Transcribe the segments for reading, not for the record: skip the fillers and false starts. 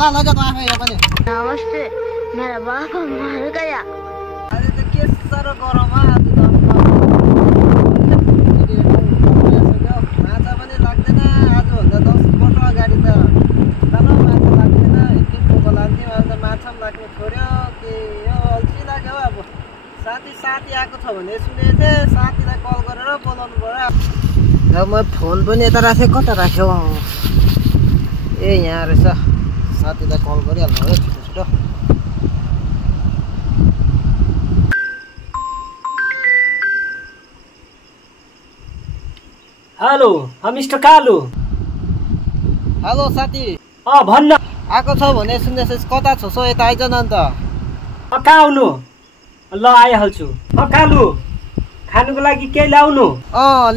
ल लैजा त आफै यो पनि। नमस्ते मेरा बाबा मर गया। आज त के साह्रो गरम आज त माछा पनि लाग्दैन। आजभन्दा 10 वर्ष अगाडि त राम्रो माछा लाग्दैन, एकदिन भोको लाग्थ्यो। आज त माछा पनि लाग्नु छोड्यो कि यो अल्छी लाग्यो। अब साथी आएको छ भने सुनेको थिएँ, साथीलाई कल गरेर बोलाउनु पर्यो। अब म फोन पनि यता राखेँ, कता राख्यो? ए यहाँ रहेछ। साथीलाई कल गरिहाल्नु हो छिटो छिटो। हेलो मिस्टर कालु। हेलो साथी। भन्न आएको छ भने सुन्दैछस्, कता छस् हौ? यता आइज न अन्त। कहाँ आउनु? ल आइहाल्छु। कालु खानुको लागि केही ल्याउनु?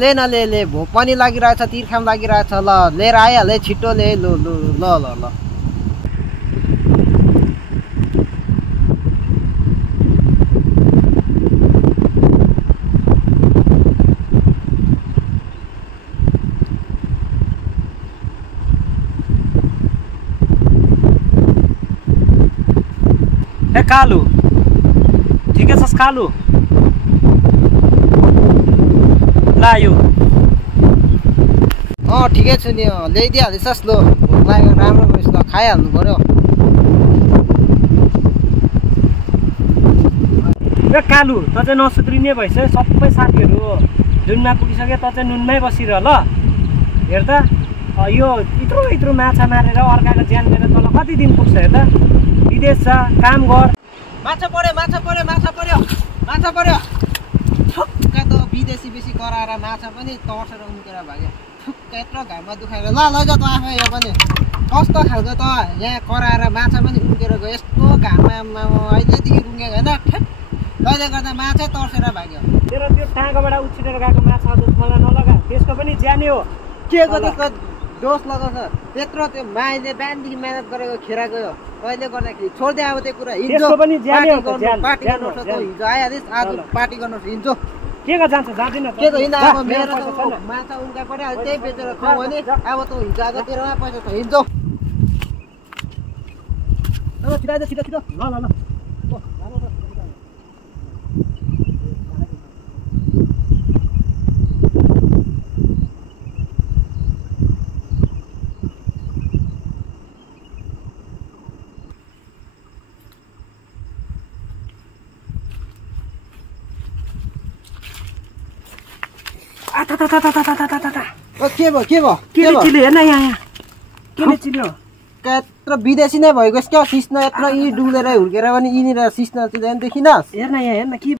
ले न ले भोक पनि लागिरहेछ, तिर्खा पनि लागिरहेछ। ल लिएर आइहाले छिटो ले। ल ल ल ल ल ए कालु, ठिकै छस् कालु? लायो ठिकै छु नि। ल्याइदिइहालिस् ल। भोक लाग्यो, राम्रो भएछ ल, खाइहाल्नु पर्यो। ए कालु, त चाहिँ नसुध्रिने भएछ। सबै साथीहरू जुनमा पुगिसक्यो, त चाहिँ नुनमै बसिरह ल। हेर त यो यत्रो माछा मारेर अर्काको ज्यान लिएर तल कति दिन पुग्छ? हेर त विदेश छ, काम गर। माछा पर्यो। ठुक्क त विदेशी बेसी कराएर माछा पनि तर्सेर उम्केर भाग्यो। ठुक्क यत्रो घाममा दुखाएर। ल लैजा त आफै यो पनि। कस्तो खालको त यहाँ कराएर माछा पनि उम्केर गयो। यस्तो घाममा अहिलेदेखि रुङ्गेको होइन। त्यसले गर्दा माछा तर्सेर भाग्यो। तेरो त्यो टाँगोबाट उछिटेर गएको माछा मलाई नलगा, त्यसको पनि ज्यानै हो। के गरेको दोष लगाउँछ? त्यत्रो त्यो माइले बिहानदेखि मेहनत गरेको खेर गयो। कहिले गर्दाखेरि छोड्दे अब त्यो कुरा। हिजो पनि पार्टी गर्नु हिजो आइहालिस्, आज पार्टी गर्नु हिजो के को जान्छ? जाँदैन के को हिँड्दा अब मेरो माछा उम्का पऱ्यो, त्यही बेचेर खाउँ भने। अब त हिजो आएको तेरोमा पैसा छ, हिँड्छौ। छिटो ल। के भयो? हेर्न यहाँ केले चिल्यो? यत्रो विदेशी नै भएको क्या सिस्न। यत्रो यी डुलेर हुर्केर पनि यिनीहरू सिस्न चाहिँ देखिनस्? हेर्न यहाँ, हेर्न के